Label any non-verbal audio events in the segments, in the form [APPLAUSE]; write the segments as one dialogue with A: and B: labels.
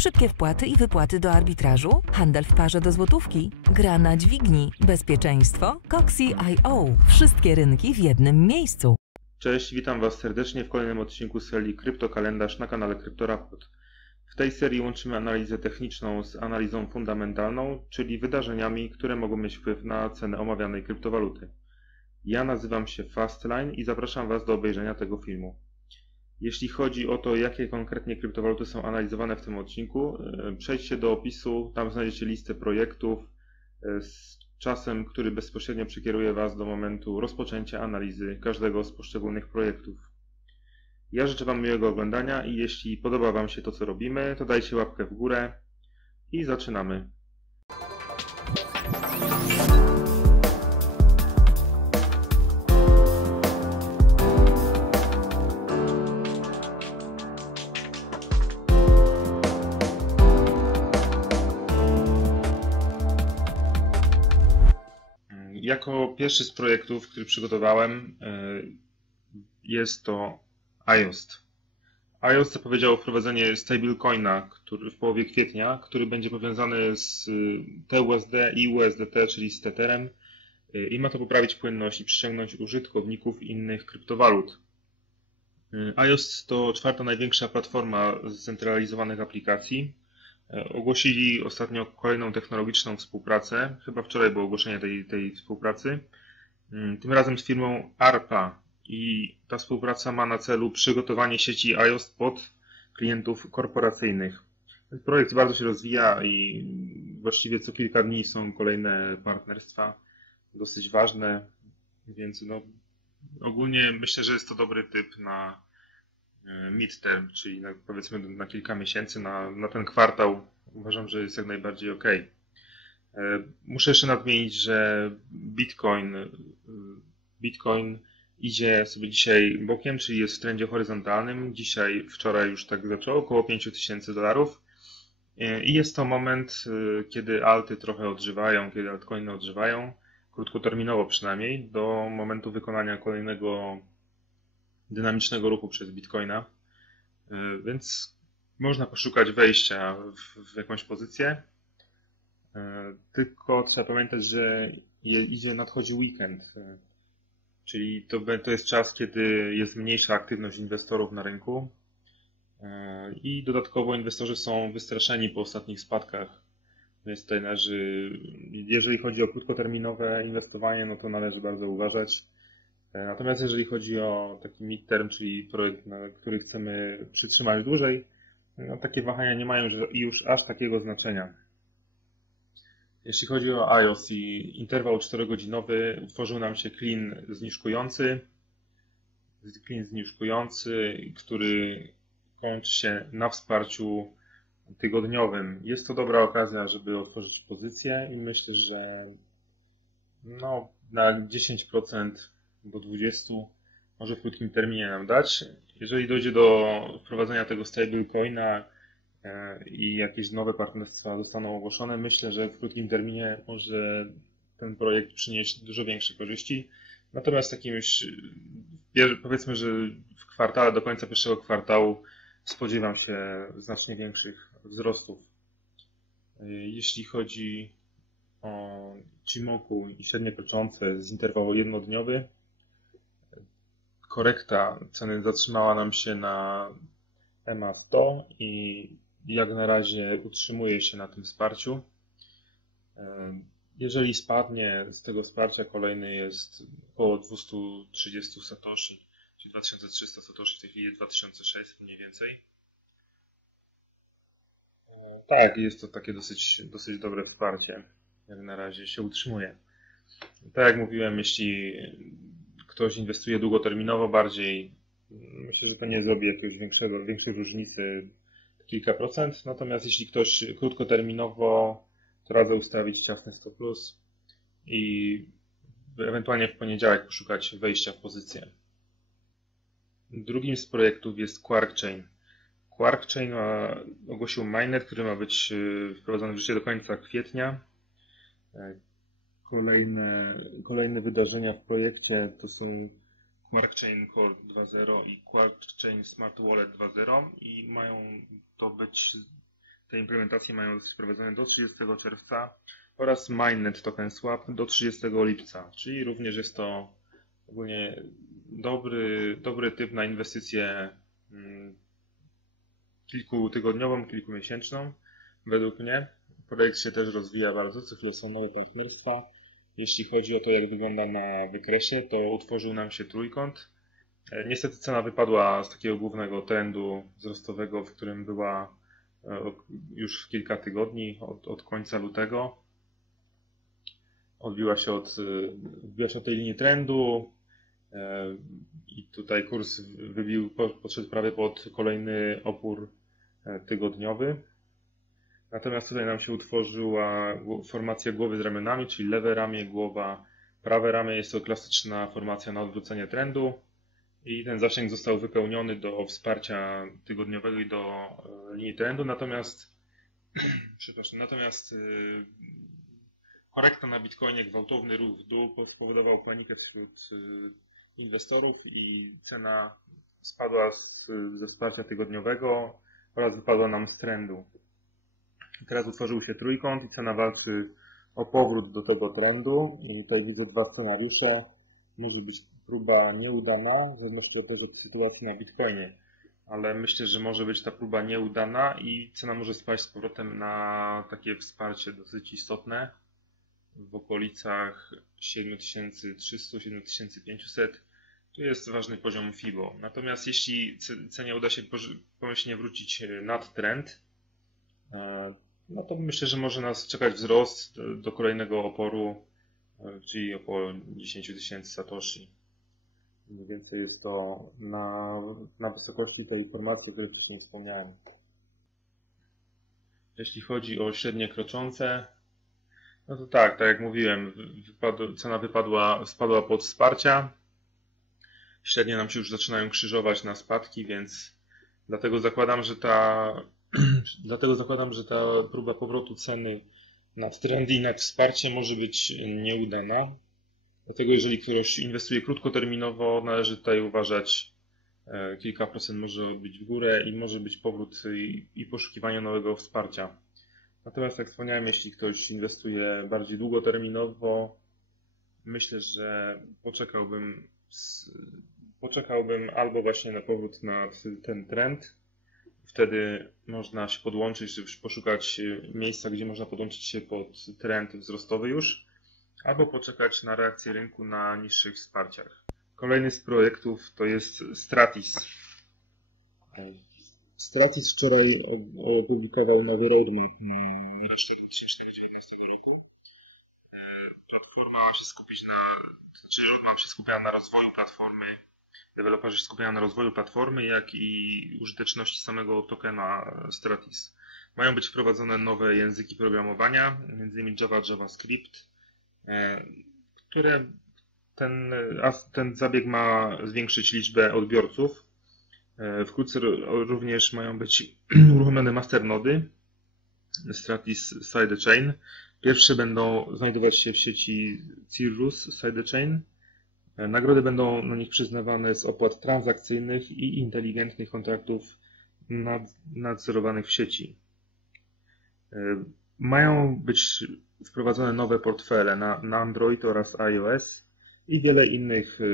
A: Szybkie wpłaty i wypłaty do arbitrażu, handel w parze do złotówki, gra na dźwigni, bezpieczeństwo, Coxi.io. Wszystkie rynki w jednym miejscu.
B: Cześć, witam Was serdecznie w kolejnym odcinku serii Kryptokalendarz na kanale CryptoRaport. W tej serii łączymy analizę techniczną z analizą fundamentalną, czyli wydarzeniami, które mogą mieć wpływ na cenę omawianej kryptowaluty. Ja nazywam się Fastline i zapraszam Was do obejrzenia tego filmu. Jeśli chodzi o to, jakie konkretnie kryptowaluty są analizowane w tym odcinku, e, przejdźcie do opisu, tam znajdziecie listę projektów e, z czasem, który bezpośrednio przekieruje Was do momentu rozpoczęcia analizy każdego z poszczególnych projektów. Ja życzę Wam miłego oglądania i jeśli podoba Wam się to, co robimy, to dajcie łapkę w górę i zaczynamy. Jako pierwszy z projektów, który przygotowałem, e, jest to IOST. IOST zapowiedział wprowadzenie stablecoina który w połowie kwietnia, który będzie powiązany z e, TUSD i USDT, czyli z Tetherem e, i ma to poprawić płynność i przyciągnąć użytkowników innych kryptowalut. IOST to czwarta największa platforma zcentralizowanych aplikacji ogłosili ostatnio kolejną technologiczną współpracę. Chyba wczoraj było ogłoszenie tej, tej współpracy. Mm, tym razem z firmą ARPA. I ta współpraca ma na celu przygotowanie sieci iOS pod klientów korporacyjnych. Projekt bardzo się rozwija i właściwie co kilka dni są kolejne partnerstwa, dosyć ważne, więc no, ogólnie myślę, że jest to dobry typ na E, midterm, czyli na, powiedzmy na kilka miesięcy, na, na ten kwartał, uważam, że jest jak najbardziej ok. E, muszę jeszcze nadmienić, że Bitcoin, e, Bitcoin idzie sobie dzisiaj bokiem, czyli jest w trendzie horyzontalnym. Dzisiaj, wczoraj już tak zaczął, około 5000 dolarów. I jest to moment, kiedy alty trochę odżywają, kiedy altcoiny odżywają, krótkoterminowo przynajmniej, do momentu wykonania kolejnego dynamicznego ruchu przez Bitcoina, y, więc można poszukać wejścia w, w jakąś pozycję. Y, tylko trzeba pamiętać, że idzie, nadchodzi weekend, y, czyli to, to jest czas, kiedy jest mniejsza aktywność inwestorów na rynku i dodatkowo inwestorzy są wystraszeni po ostatnich spadkach. Więc tutaj należy, jeżeli chodzi o krótkoterminowe inwestowanie, no to należy bardzo uważać natomiast jeżeli chodzi o taki midterm, czyli projekt, na który chcemy przytrzymać dłużej, no takie wahania nie mają już aż takiego znaczenia. Jeśli chodzi o iOS i interwał 4-godzinowy, utworzył nam się clean zniżkujący, clean zniżkujący, który kończy się na wsparciu tygodniowym. Jest to dobra okazja, żeby otworzyć pozycję i myślę, że no, na 10% do 20 może w krótkim terminie nam dać. Jeżeli dojdzie do wprowadzenia tego stablecoina e, i jakieś nowe partnerstwa zostaną ogłoszone, myślę, że w krótkim terminie może ten projekt przynieść dużo większe korzyści. Natomiast takim już, powiedzmy, że w kwartale, do końca pierwszego kwartału spodziewam się znacznie większych wzrostów. E, jeśli chodzi o Chimoku i średnie kroczące z interwału jednodniowy, korekta ceny zatrzymała nam się na EMA 100 i jak na razie utrzymuje się na tym wsparciu. Jeżeli spadnie z tego wsparcia, kolejny jest około 230 satoshi, czyli 2300 satoshi, w tej chwili 2600 mniej więcej. Tak, jest to takie dosyć, dosyć dobre wsparcie. Jak na razie się utrzymuje. Tak jak mówiłem, jeśli ktoś inwestuje długoterminowo bardziej, myślę, że to nie zrobi jakiegoś większego, większej różnicy, kilka procent. Natomiast jeśli ktoś krótkoterminowo, to radzę ustawić ciasny stop plus i ewentualnie w poniedziałek poszukać wejścia w pozycję. Drugim z projektów jest Quark Chain. Quark Chain ogłosił mainnet, który ma być y, wprowadzony w życie do końca kwietnia. Kolejne, kolejne wydarzenia w projekcie to są Quark Chain Core 2.0 i Quark Chain Smart Wallet 2.0 i mają to być te implementacje mają zostać prowadzone do 30 czerwca oraz Mainnet Token Swap do 30 lipca, czyli również jest to ogólnie dobry, dobry typ na inwestycję mm, kilkutygodniową, kilkumiesięczną, według mnie. Projekt się też rozwija bardzo, chwilę są nowe partnerstwa. Jeśli chodzi o to, jak wygląda na wykresie, to utworzył nam się trójkąt. E, niestety cena wypadła z takiego głównego trendu wzrostowego, w którym była e, już kilka tygodni od, od końca lutego. Odbiła się od, e, odbiła się od tej linii trendu i tutaj kurs wybił, podszedł prawie pod kolejny opór tygodniowy. Natomiast tutaj nam się utworzyła formacja głowy z ramionami, czyli lewe ramię, głowa, prawe ramię. Jest to klasyczna formacja na odwrócenie trendu i ten zasięg został wypełniony do wsparcia tygodniowego i do e, linii trendu. Natomiast, [CLEARS THROAT] przepraszam, natomiast e, korekta na Bitcoinie, gwałtowny ruch w dół spowodował panikę wśród e, inwestorów i cena spadła z, ze wsparcia tygodniowego oraz wypadła nam z trendu. Teraz utworzył się trójkąt i cena walczy o powrót do tego trendu. I tutaj widzę dwa scenariusze. Może być próba nieudana, w zależności od tego, sytuacji na Bitcoinie. Ale myślę, że może być ta próba nieudana i cena może spaść z powrotem na takie wsparcie dosyć istotne w okolicach 7300-7500. Tu jest ważny poziom FIBO. Natomiast jeśli cenie uda się pomyślnie wrócić nad trend, e, no to myślę, że może nas czekać wzrost do kolejnego oporu, e, czyli około 10 tysięcy satoshi. Mniej więcej jest to na, na wysokości tej informacji, o której wcześniej wspomniałem. Jeśli chodzi o średnie kroczące, no to tak, tak jak mówiłem, wypadł, cena wypadła, spadła pod wsparcia. Średnie nam się już zaczynają krzyżować na spadki, więc dlatego zakładam, że ta Dlatego zakładam, że ta próba powrotu ceny nad trend i nad wsparcie może być nieudana. Dlatego jeżeli ktoś inwestuje krótkoterminowo, należy tutaj uważać, e, kilka procent może odbić w górę i może być powrót i, i poszukiwanie nowego wsparcia. Natomiast jak wspomniałem, jeśli ktoś inwestuje bardziej długoterminowo, myślę, że poczekałbym, poczekałbym albo właśnie na powrót na ten trend, Wtedy można się podłączyć, żeby poszukać miejsca, gdzie można podłączyć się pod trend wzrostowy już, albo poczekać na reakcję rynku na niższych wsparciach. Kolejny z projektów to jest Stratis. Stratis wczoraj opublikował nowy roadmap na rok 2019 roku. Platforma ma się skupić na, znaczy roadmap się skupia na rozwoju platformy deweloperzy skupiają na rozwoju platformy, jak i użyteczności samego tokena Stratis. Mają być wprowadzone nowe języki programowania, m.in. Java, JavaScript, e, które ten, ten zabieg ma zwiększyć liczbę odbiorców. E, wkrótce również mają być [CLEARS THROAT] uruchomione masternody Stratis Sidechain. Pierwsze będą znajdować się w sieci Cirrus Sidechain, nagrody będą na nich przyznawane z opłat transakcyjnych i inteligentnych kontraktów nad, nadzorowanych w sieci. E, mają być wprowadzone nowe portfele na, na Android oraz iOS i wiele innych, e,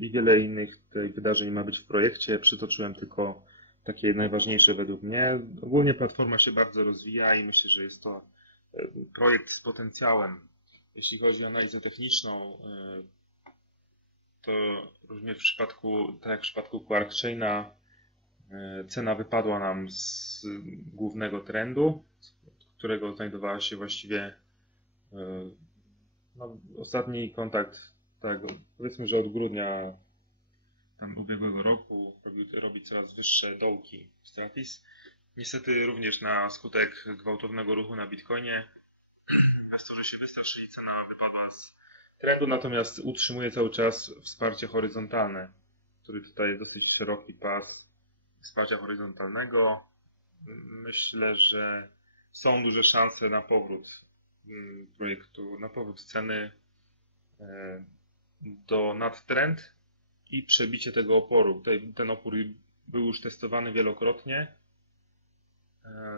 B: i wiele innych wydarzeń ma być w projekcie. Przytoczyłem tylko takie najważniejsze według mnie. Ogólnie platforma się bardzo rozwija i myślę, że jest to projekt z potencjałem. Jeśli chodzi o analizę techniczną, to również w przypadku, tak jak w przypadku Quarkchaina, e, cena wypadła nam z głównego trendu, którego znajdowała się właściwie e, no, ostatni kontakt, tak, powiedzmy, że od grudnia tam ubiegłego roku robi, robi coraz wyższe dołki Stratis. Niestety również na skutek gwałtownego ruchu na Bitcoinie, że się wystraszyli, cena wypadła z trendu natomiast utrzymuje cały czas wsparcie horyzontalne, który tutaj jest dosyć szeroki pas wsparcia horyzontalnego. Myślę, że są duże szanse na powrót mm, projektu, na powrót sceny e, do nadtrend i przebicie tego oporu. Tutaj ten opór był już testowany wielokrotnie.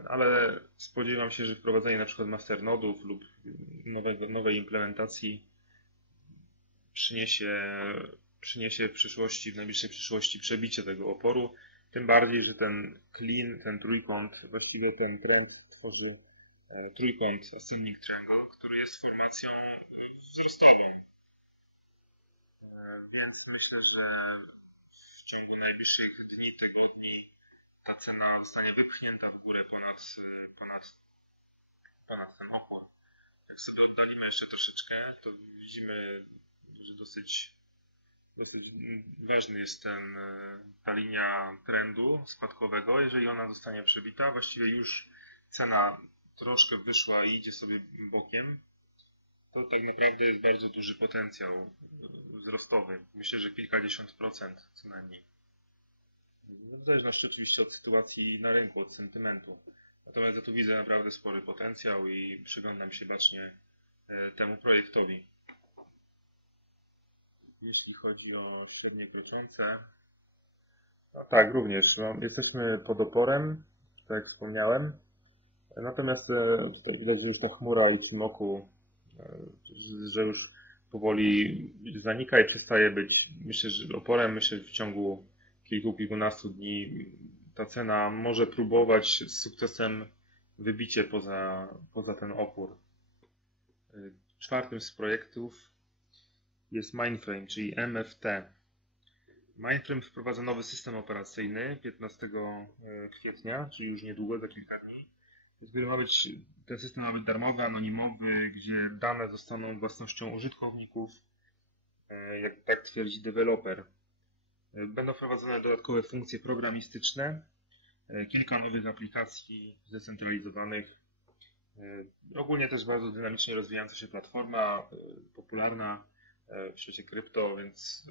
B: ale spodziewam się, że wprowadzenie na przykład masternodów lub nowego, nowej implementacji przyniesie, przyniesie w przyszłości, w najbliższej przyszłości przebicie tego oporu. Tym bardziej, że ten clean, ten trójkąt, właściwie ten trend tworzy e, trójkąt Ascending Triangle, który jest formacją wzrostową. E, więc myślę, że w ciągu najbliższych dni, tygodni ta cena zostanie wypchnięta w górę ponad, ponad, ponad ten opór. Jak sobie oddalimy jeszcze troszeczkę, to widzimy, że dosyć, dosyć ważny jest ten, ta linia trendu spadkowego. Jeżeli ona zostanie przebita, właściwie już cena troszkę wyszła i idzie sobie bokiem, to tak naprawdę jest bardzo duży potencjał wzrostowy. Myślę, że kilkadziesiąt procent co najmniej. W zależności oczywiście od sytuacji na rynku, od sentymentu. Natomiast ja tu widzę naprawdę spory potencjał i przyglądam się bacznie e, temu projektowi. Jeśli chodzi o średnie kroczące, no tak, również. No, jesteśmy pod oporem, tak jak wspomniałem. Natomiast e, tutaj widać, że już ta chmura i cimoku, e, że już powoli zanika i przestaje być, myślę, że oporem, myślę, że w ciągu kilku, kilkunastu dni ta cena może próbować z sukcesem wybicie poza, poza ten opór. Czwartym z projektów jest Mindframe, czyli MFT. Mindframe wprowadza nowy system operacyjny 15 e, kwietnia, czyli już niedługo, za kilka dni. Ma być, ten system ma być darmowy, anonimowy, gdzie dane zostaną własnością użytkowników, e, jak tak twierdzi deweloper. Będą wprowadzone dodatkowe funkcje programistyczne, e, kilka nowych aplikacji zdecentralizowanych. E, ogólnie też bardzo dynamicznie rozwijająca się platforma, e, popularna w świecie krypto, więc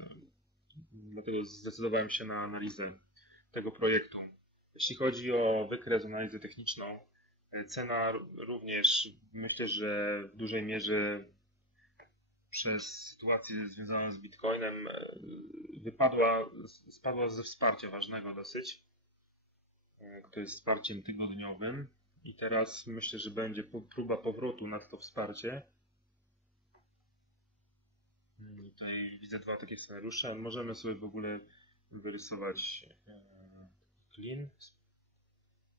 B: dlatego zdecydowałem się na analizę tego projektu. Jeśli chodzi o wykres, analizę techniczną, cena również myślę, że w dużej mierze przez sytuację związaną z Bitcoinem e, wypadła, spadła ze wsparcia ważnego dosyć, e, które jest wsparciem tygodniowym. I teraz myślę, że będzie próba powrotu nad to wsparcie. Tutaj widzę dwa takie scenariusze. Możemy sobie w ogóle wyrysować e, clean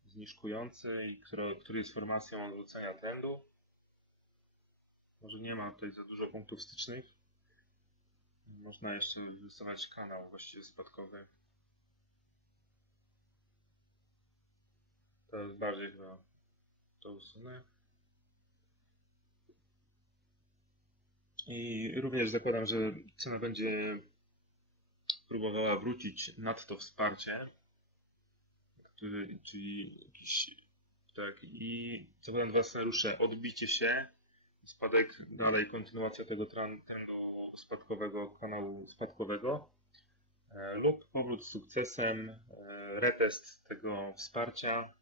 B: zniżkujący, który, który jest formacją odwrócenia trendu. Może nie ma tutaj za dużo punktów stycznych. Można jeszcze wystosować kanał właściwie spadkowy. To jest bardziej chyba to usunę. I również zakładam, że cena będzie próbowała wrócić nad to wsparcie, czyli jakiś tak i zakładam dwa scenariusze, odbicie się spadek, dalej kontynuacja tego trendu spadkowego, kanału spadkowego e, lub powrót z sukcesem, e, retest tego wsparcia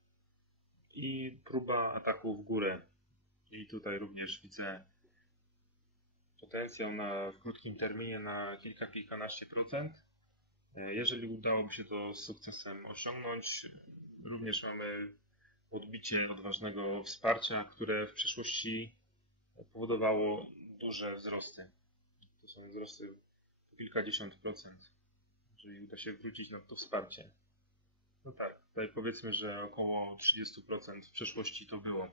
B: i próba ataku w górę. I tutaj również widzę potencjał na, w krótkim terminie na kilka, kilkanaście procent. E, jeżeli udałoby się to z sukcesem osiągnąć, również mamy odbicie odważnego wsparcia, które w przeszłości powodowało duże wzrosty. To są wzrosty po kilkadziesiąt procent, jeżeli uda się wrócić na to wsparcie. No tak, tutaj powiedzmy, że około 30% w przeszłości to było.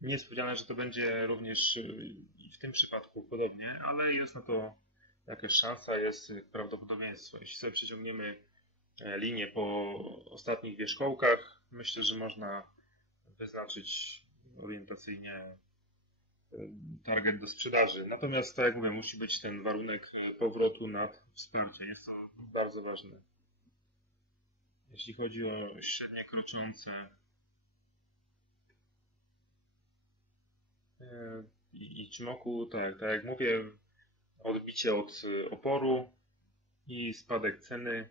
B: Nie jest powiedziane, że to będzie również w tym przypadku podobnie, ale jest na to jakaś szansa, jest prawdopodobieństwo. Jeśli sobie przeciągniemy e, linię po ostatnich wierzchołkach, myślę, że można wyznaczyć orientacyjnie target do sprzedaży. Natomiast, tak jak mówię, musi być ten warunek e, powrotu nad wsparcie. Jest to bardzo ważne. Jeśli chodzi o średnie kroczące i, i tak, tak jak mówię, odbicie od e, oporu i spadek ceny.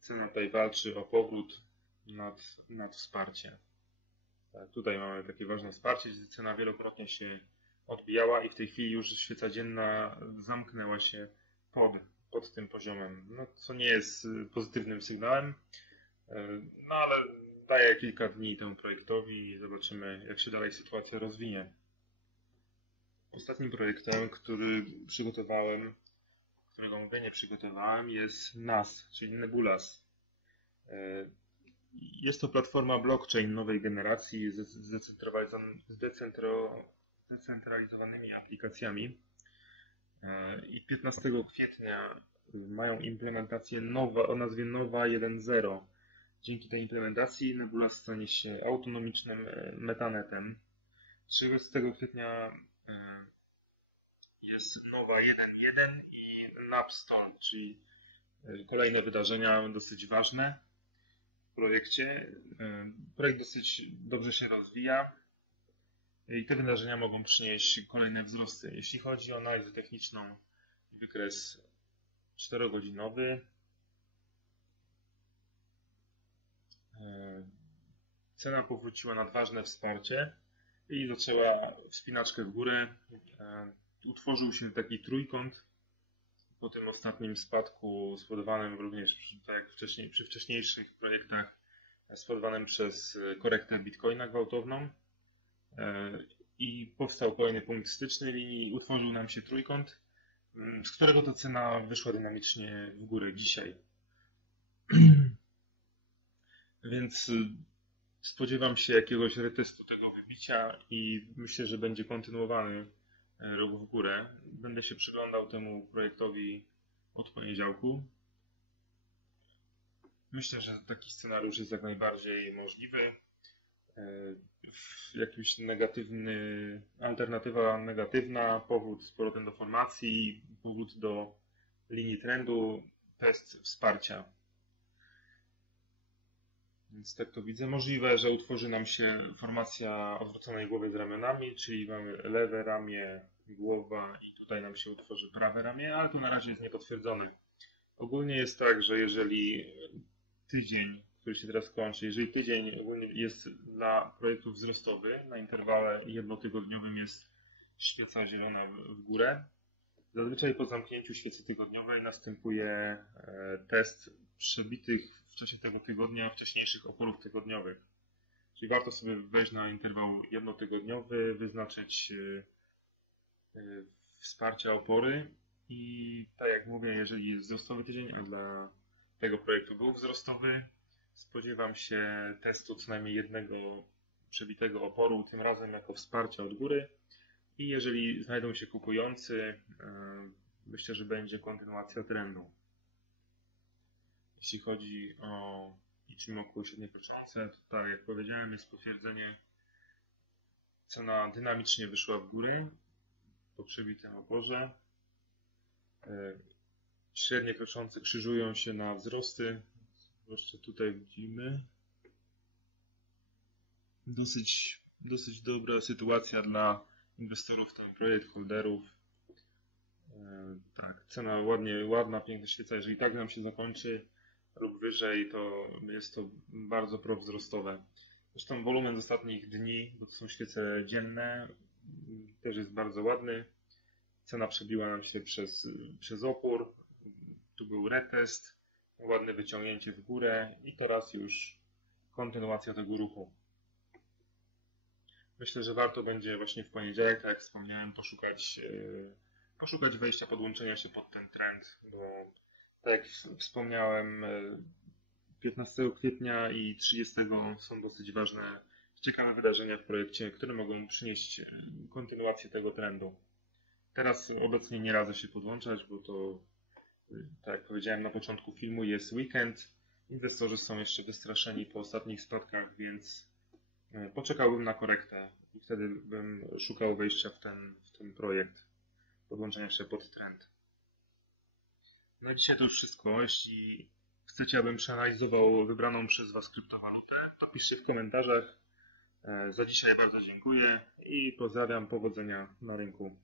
B: Cena tutaj walczy o powrót nad, nad wsparcie. Tak, tutaj mamy takie ważne wsparcie, gdzie cena wielokrotnie się odbijała i w tej chwili już świeca dzienna zamknęła się pod, pod tym poziomem, no, co nie jest y, pozytywnym sygnałem, y, no ale daję kilka dni temu projektowi i zobaczymy, jak się dalej sytuacja rozwinie. Ostatnim projektem, który przygotowałem, którego omówienie przygotowałem, jest NAS, czyli Nebulas. E, jest to platforma blockchain nowej generacji z zdecentralizowanymi aplikacjami. E, I 15 kwietnia mają implementację nowa, o nazwie Nowa 1.0. Dzięki tej implementacji Nebula stanie się autonomicznym e, metanetem. 30 kwietnia jest Nowa 1.1 i Napstone, czyli kolejne wydarzenia dosyć ważne w projekcie. Projekt dosyć dobrze się rozwija i te wydarzenia mogą przynieść kolejne wzrosty. Jeśli chodzi o analizę techniczną, wykres 4-godzinowy. E, cena powróciła na ważne wsparcie i zaczęła wspinaczkę w górę. E, utworzył się taki trójkąt po tym ostatnim spadku spowodowanym również, tak jak wcześniej, przy wcześniejszych projektach, spowodowanym przez korektę bitcoina gwałtowną. E, I powstał kolejny punkt styczny i utworzył nam się trójkąt, mm, z którego to cena wyszła dynamicznie w górę dzisiaj. [CLEARS THROAT] Więc spodziewam się jakiegoś retestu tego wybicia i myślę, że będzie kontynuowany e, ruch w górę. Będę się przyglądał temu projektowi od poniedziałku. Myślę, że taki scenariusz jest jak najbardziej możliwy. E, jakiś negatywny, alternatywa negatywna, powód z powrotem do formacji, powód do linii trendu, test wsparcia. Więc tak to widzę. Możliwe, że utworzy nam się formacja odwróconej głowy z ramionami, czyli mamy lewe ramię, głowa i tutaj nam się utworzy prawe ramię, ale to na razie jest niepotwierdzone. Ogólnie jest tak, że jeżeli tydzień który się teraz kończy. Jeżeli tydzień ogólnie jest dla projektów wzrostowy, na interwale jednotygodniowym jest świeca zielona w górę. Zazwyczaj po zamknięciu świecy tygodniowej następuje e, test przebitych w czasie tego tygodnia wcześniejszych oporów tygodniowych. Czyli warto sobie wejść na interwał jednotygodniowy, wyznaczyć e, e, wsparcia opory i tak jak mówię, jeżeli jest wzrostowy tydzień, a dla tego projektu był wzrostowy, Spodziewam się testu co najmniej jednego przebitego oporu, tym razem jako wsparcia od góry. I jeżeli znajdą się kupujący, e, myślę, że będzie kontynuacja trendu. Jeśli chodzi o Ichimoku średnie kroczące, to tak jak powiedziałem, jest potwierdzenie. Cena dynamicznie wyszła w góry po przebitym oporze. E, średnie kroczące krzyżują się na wzrosty, Zwłaszcza tutaj widzimy. Dosyć, dosyć dobra sytuacja dla inwestorów ten projekt, holderów. E, tak, cena ładnie, ładna, pięknie świeca. Jeżeli tak nam się zakończy lub wyżej, to jest to bardzo prowzrostowe. Zresztą wolumen z ostatnich dni, bo to są świece dzienne, też jest bardzo ładny. Cena przebiła nam się przez, przez opór. Tu był retest ładne wyciągnięcie w górę i teraz już kontynuacja tego ruchu. Myślę, że warto będzie właśnie w poniedziałek, tak jak wspomniałem, poszukać, e, poszukać wejścia, podłączenia się pod ten trend, bo tak jak wspomniałem, 15 e, kwietnia i 30 są dosyć ważne, ciekawe wydarzenia w projekcie, które mogą przynieść e, kontynuację tego trendu. Teraz obecnie nie radzę się podłączać, bo to tak jak powiedziałem na początku filmu, jest weekend. Inwestorzy są jeszcze wystraszeni po ostatnich spadkach, więc poczekałbym na korektę i wtedy bym szukał wejścia w ten, w ten projekt, podłączenia się pod trend. Na dzisiaj to już wszystko. Jeśli chcecie, abym przeanalizował wybraną przez Was kryptowalutę, to piszcie w komentarzach. E, za dzisiaj bardzo dziękuję i pozdrawiam. Powodzenia na rynku.